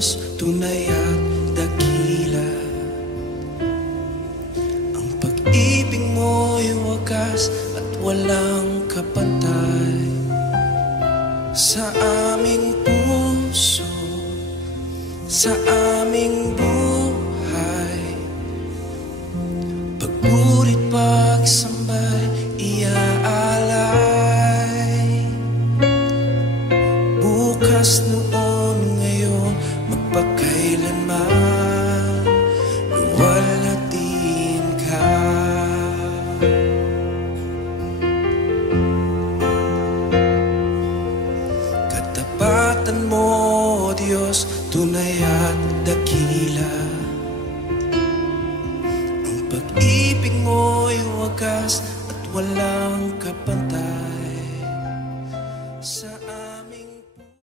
Diyos, tunay at dakila. Ang pag-ibig mo'y wagas at walang kapantay. Sa aming puso, sa aming buhay, pagpurit, pagsambay, iaalay. Bukas, noon, ngayon, magpakailanman, luwalhatiin ka. Katapatan mo, Diyos, tunay at dakila. Ang pag-ibig mo'y wagas at walang kapantay.